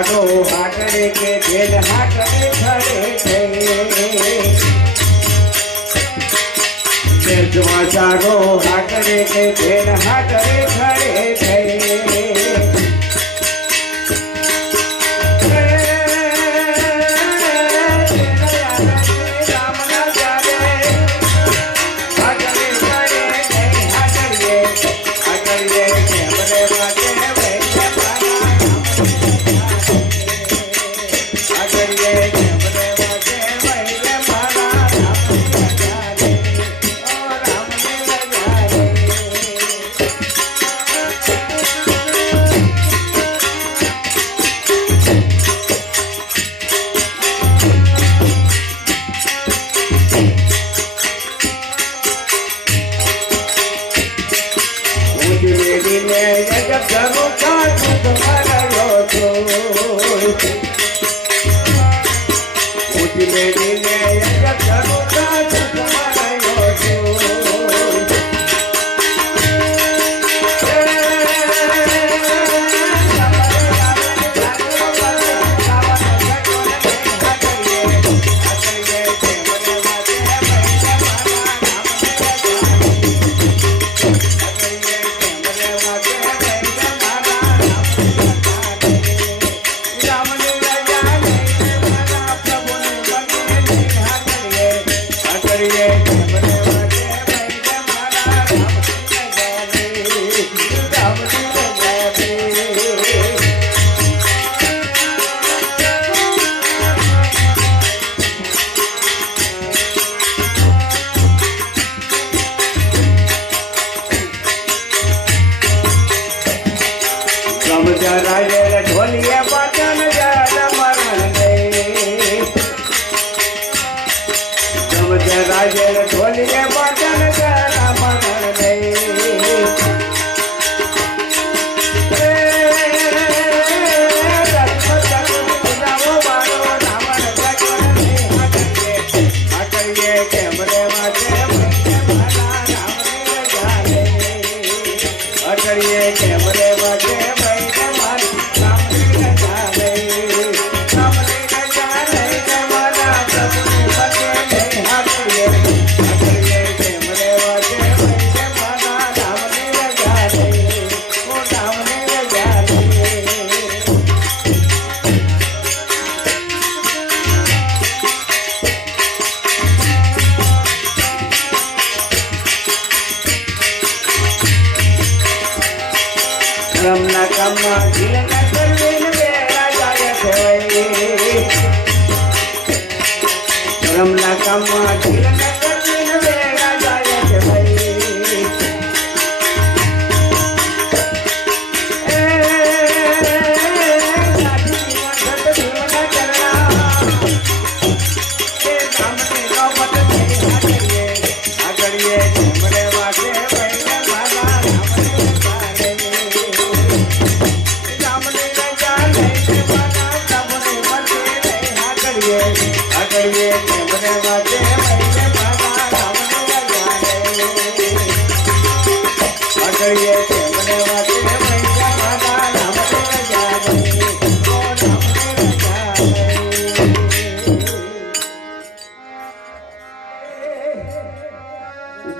हाडो हाकरे के खेल हाकरे खरे खेल हाकरे के खेल Thank you. રમલા કામમાં ઢીલ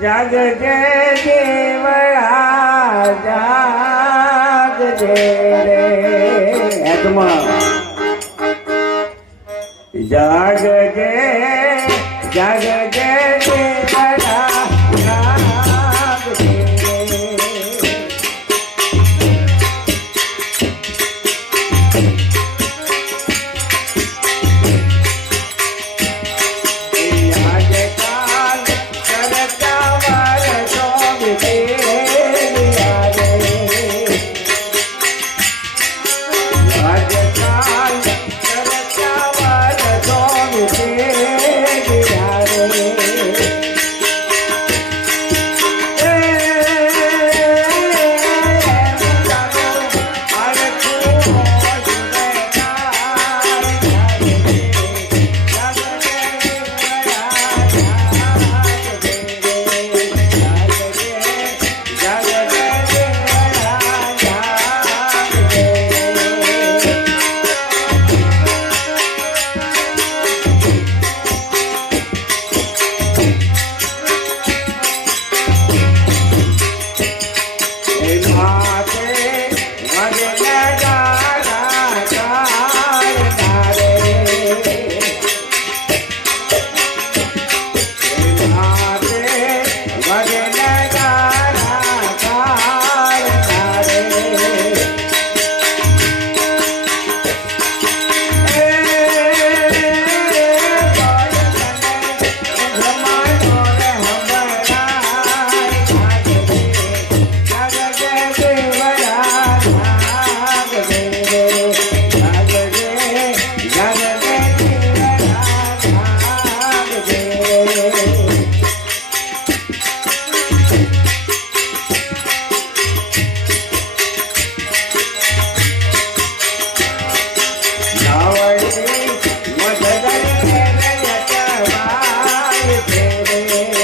जग जे देवड़ा जाग जे जाग जग रे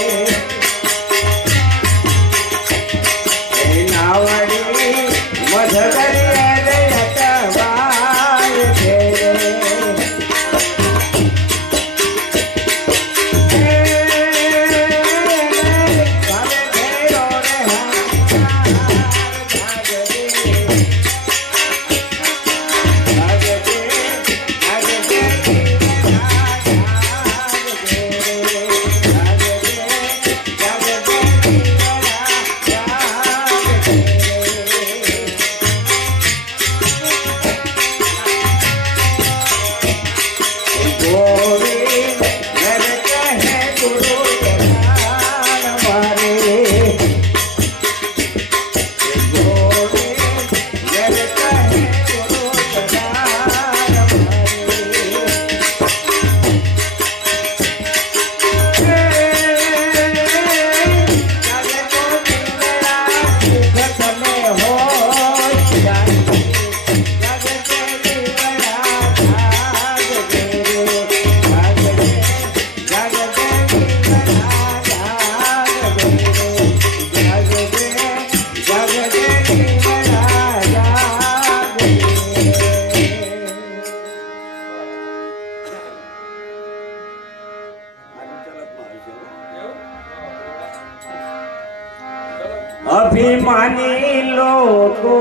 અભિમાની લોકો.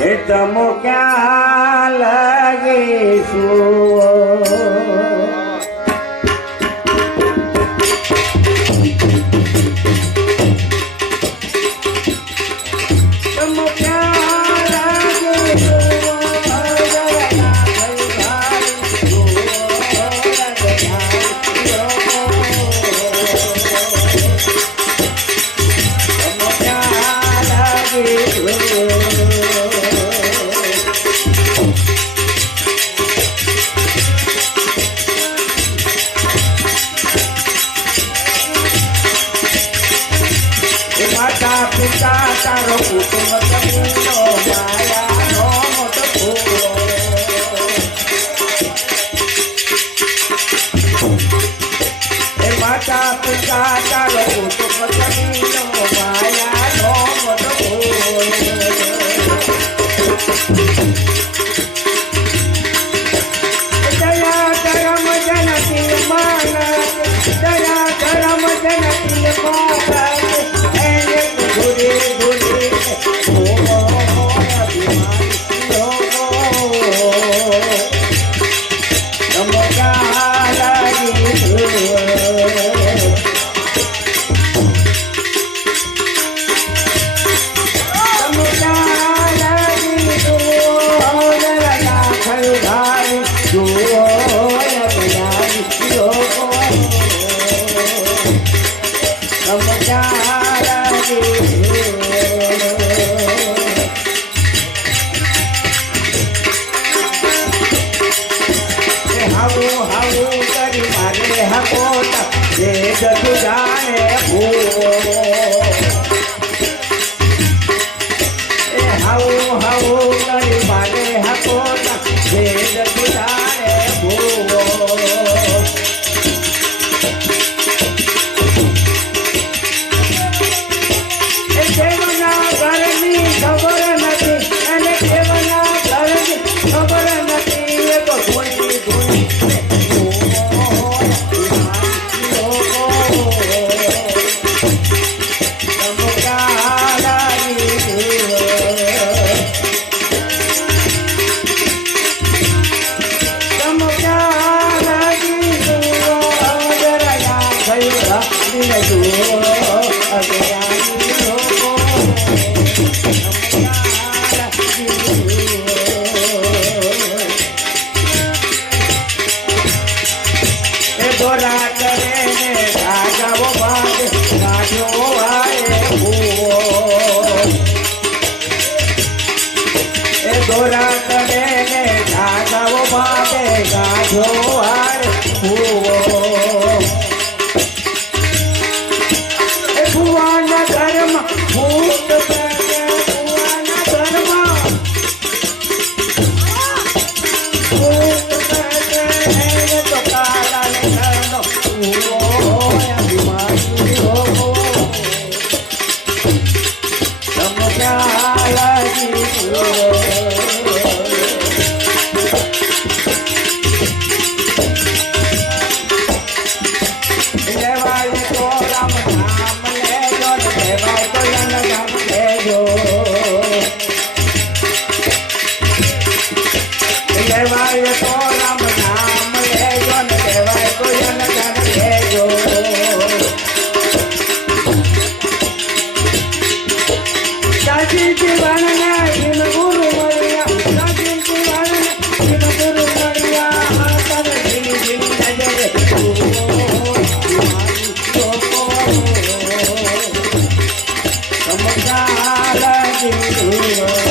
એ તમો ક્યાં લાગે તારો કુટુંબ તપૂરો માયાનો તપૂરો એ માતા પિતા તારો કુટુંબ તપૂરો માયા. ગોરાંગને જાગવ માટે ગાજો હાર પૂવો કહેવાય તો રામ નામ લેજો ને કહેવાય તો જનગણ લેજો સાચી જીવનના જીન ગુરુ મળ્યા સાચી જીવનના જીન ગુરુ મળ્યા આતર જીન જીન નજરે સમજાલ જીન ગુરુ